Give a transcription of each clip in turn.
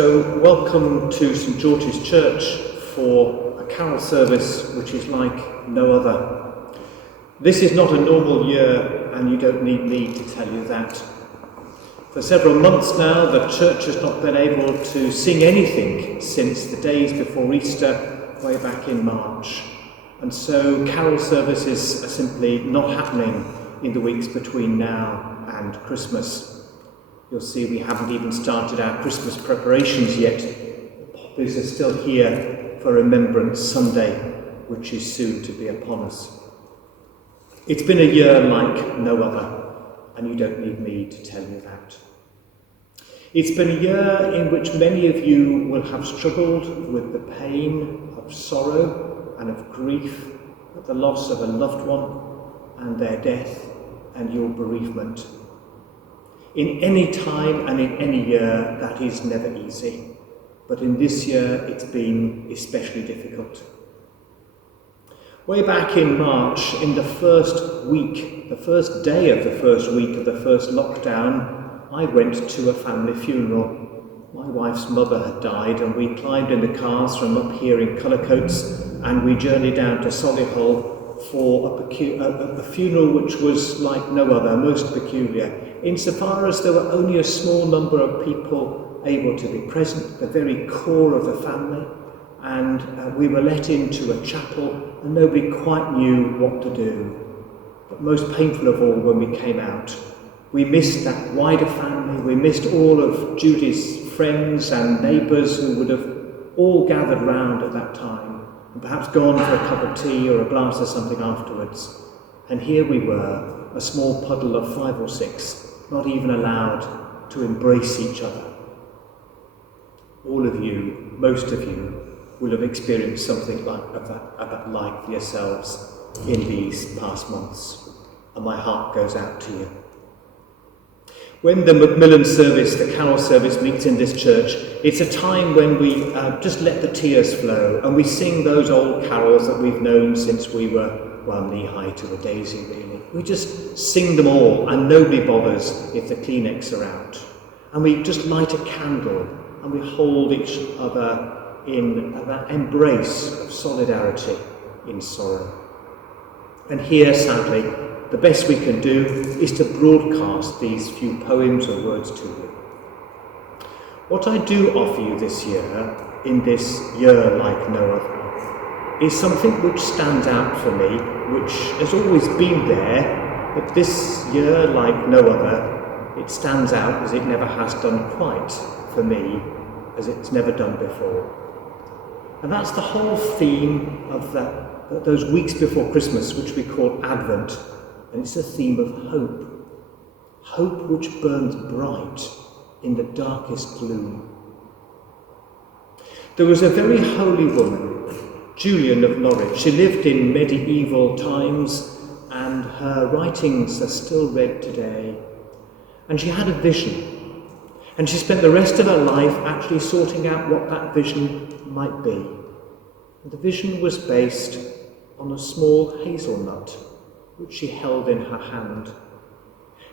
So welcome to St George's Church for a carol service which is like no other. This is not a normal year, and you don't need me to tell you that. For several months now, the church has not been able to sing anything since the days before Easter, way back in March. And so carol services are simply not happening in the weeks between now and Christmas. You'll see we haven't even started our Christmas preparations yet. The poppies are still here for Remembrance Sunday, which is soon to be upon us. It's been a year like no other, and you don't need me to tell you that. It's been a year in which many of you will have struggled with the pain of sorrow and of grief at the loss of a loved one and their death and your bereavement. In any time and in any year, that is never easy. But in this year, it's been especially difficult. Way back in March, in the first week, the first day of the first week of the first lockdown, I went to a family funeral. My wife's mother had died, and we climbed in the cars from up here in Cullercoats, and we journeyed down to Solihull for a funeral which was like no other, most peculiar, insofar as there were only a small number of people able to be present, the very core of the family, and we were let into a chapel and nobody quite knew what to do. But most painful of all, when we came out, we missed that wider family, we missed all of Judy's friends and neighbours who would have all gathered round at that time, and perhaps gone for a cup of tea or a glass of something afterwards. And here we were, a small puddle of 5 or 6, not even allowed to embrace each other. All of you, most of you, will have experienced something like that for yourselves in these past months, and my heart goes out to you. When the Macmillan service, the carol service, meets in this church, it's a time when we just let the tears flow and we sing those old carols that we've known since we were, well, knee-high to a daisy, really. We just sing them all and nobody bothers if the Kleenex are out. And we just light a candle and we hold each other in that embrace of solidarity in sorrow. And here, sadly, the best we can do is to broadcast these few poems or words to you. What I do offer you this year, in this year like no other, is something which stands out for me, which has always been there, but this year like no other, it stands out as it never has done quite for me, as it's never done before. And that's the whole theme of those weeks before Christmas, which we call Advent. And it's a theme of hope. Hope which burns bright in the darkest gloom. There was a very holy woman, Julian of Norwich. She lived in medieval times, and her writings are still read today. And she had a vision. And she spent the rest of her life actually sorting out what that vision might be. And the vision was based on a small hazelnut which she held in her hand.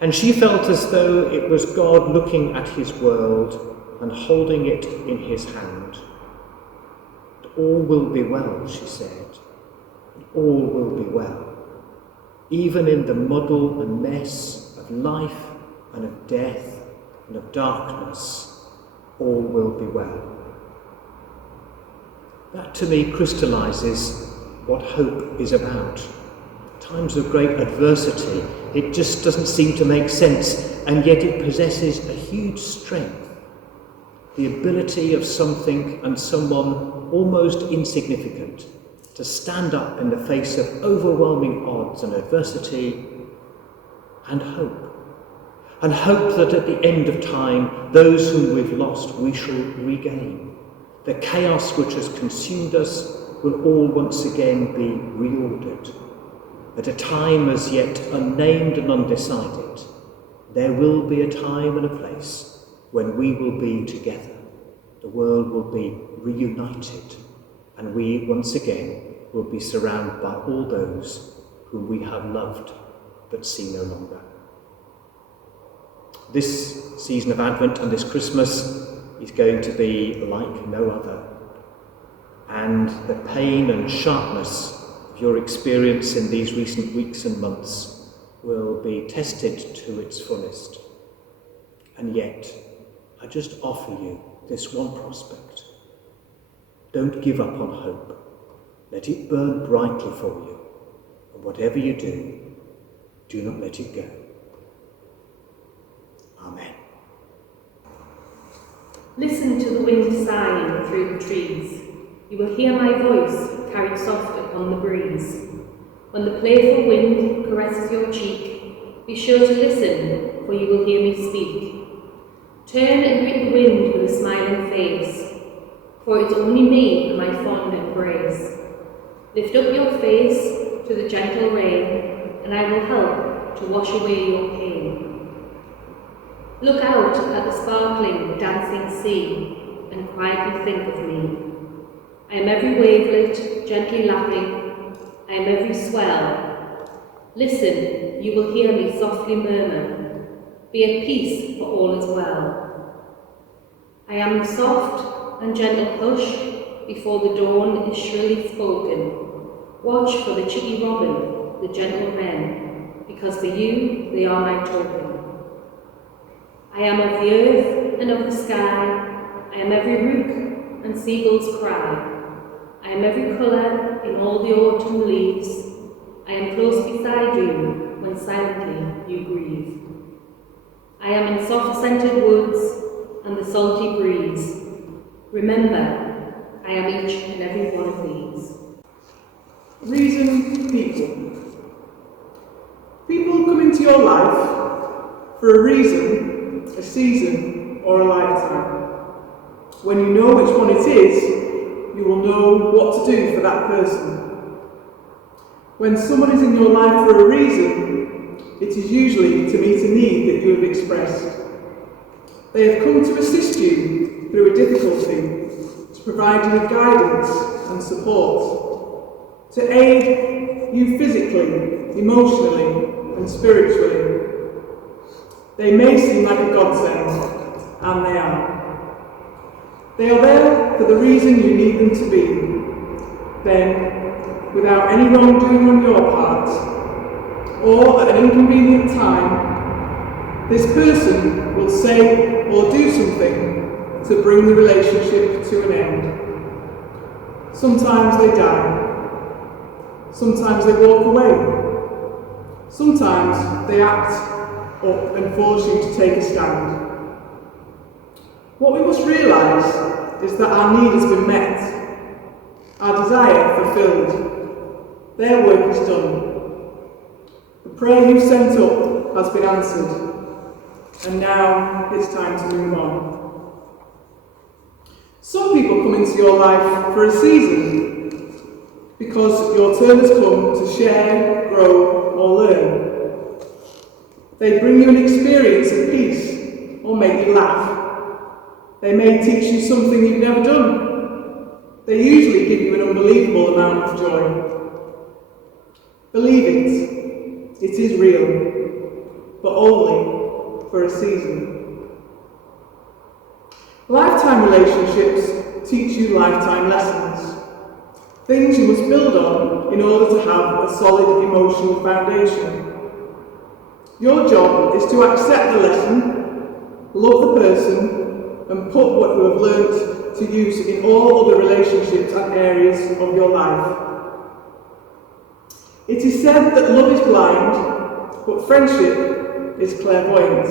And she felt as though it was God looking at his world and holding it in his hand. All will be well, she said. All will be well. Even in the muddle and mess of life and of death and of darkness, all will be well. That to me crystallises what hope is about. Times of great adversity, it just doesn't seem to make sense, and yet it possesses a huge strength. The ability of something and someone almost insignificant to stand up in the face of overwhelming odds and adversity and hope. And hope that at the end of time, those whom we've lost we shall regain. The chaos which has consumed us will all once again be reordered. At a time as yet unnamed and undecided, there will be a time and a place when we will be together. The world will be reunited, and we once again will be surrounded by all those whom we have loved but see no longer. This season of Advent and this Christmas is going to be like no other. And the pain and sharpness of your experience in these recent weeks and months will be tested to its fullest. And yet, I just offer you this one prospect. Don't give up on hope. Let it burn brightly for you. And whatever you do not let it go. Amen. Listen to the wind sighing through the trees. You will hear my voice carried soft upon the breeze. When the playful wind caresses your cheek, be sure to listen, for you will hear me speak. Turn and greet the wind with a smiling face, for it's only me and my fond embrace. Lift up your face to the gentle rain, and I will help to wash away your pain. Look out at the sparkling, dancing sea, and quietly think of me. I am every wavelet gently lapping, I am every swell. Listen, you will hear me softly murmur, be at peace, for all is well. I am the soft and gentle hush before the dawn is shrilly spoken. Watch for the chitty robin, the gentle wren, because for you they are my token. I am of the earth and of the sky, I am every rook and seagull's cry. I am every colour in all the autumn leaves, I am close beside you when silently you grieve. I am in soft-scented woods and the salty breeze. Remember, I am each and every one of these. Reason people. People come into your life for a reason, a season, or a lifetime. When you know which one it is, you will know what to do for that person. When someone is in your life for a reason, it is usually to meet a need that you have expressed. They have come to assist you through a difficulty, to provide you with guidance and support, to aid you physically, emotionally, and spiritually. They may seem like a godsend, and they are. They are there for the reason you need them to be. Then, without any wrongdoing on your part, or at an inconvenient time, this person will say or do something to bring the relationship to an end. Sometimes they die. Sometimes they walk away. Sometimes they act up and force you to take a stand. What we must realise is that our need has been met, our desire fulfilled. Their work is done. The prayer you sent up has been answered, and now it's time to move on. Some people come into your life for a season, because your turn has come to share, grow, or learn. They bring you an experience of peace, or make you laugh. They may teach you something you've never done. They usually give you an unbelievable amount of joy. Believe it, it is real, but only for a season. Lifetime relationships teach you lifetime lessons, things you must build on in order to have a solid emotional foundation. Your job is to accept the lesson, love the person, and put what you have learnt to use in all other relationships and areas of your life. It is said that love is blind, but friendship is clairvoyant.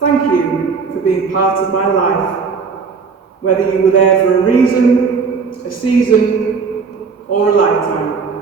Thank you for being part of my life, whether you were there for a reason, a season, or a lifetime.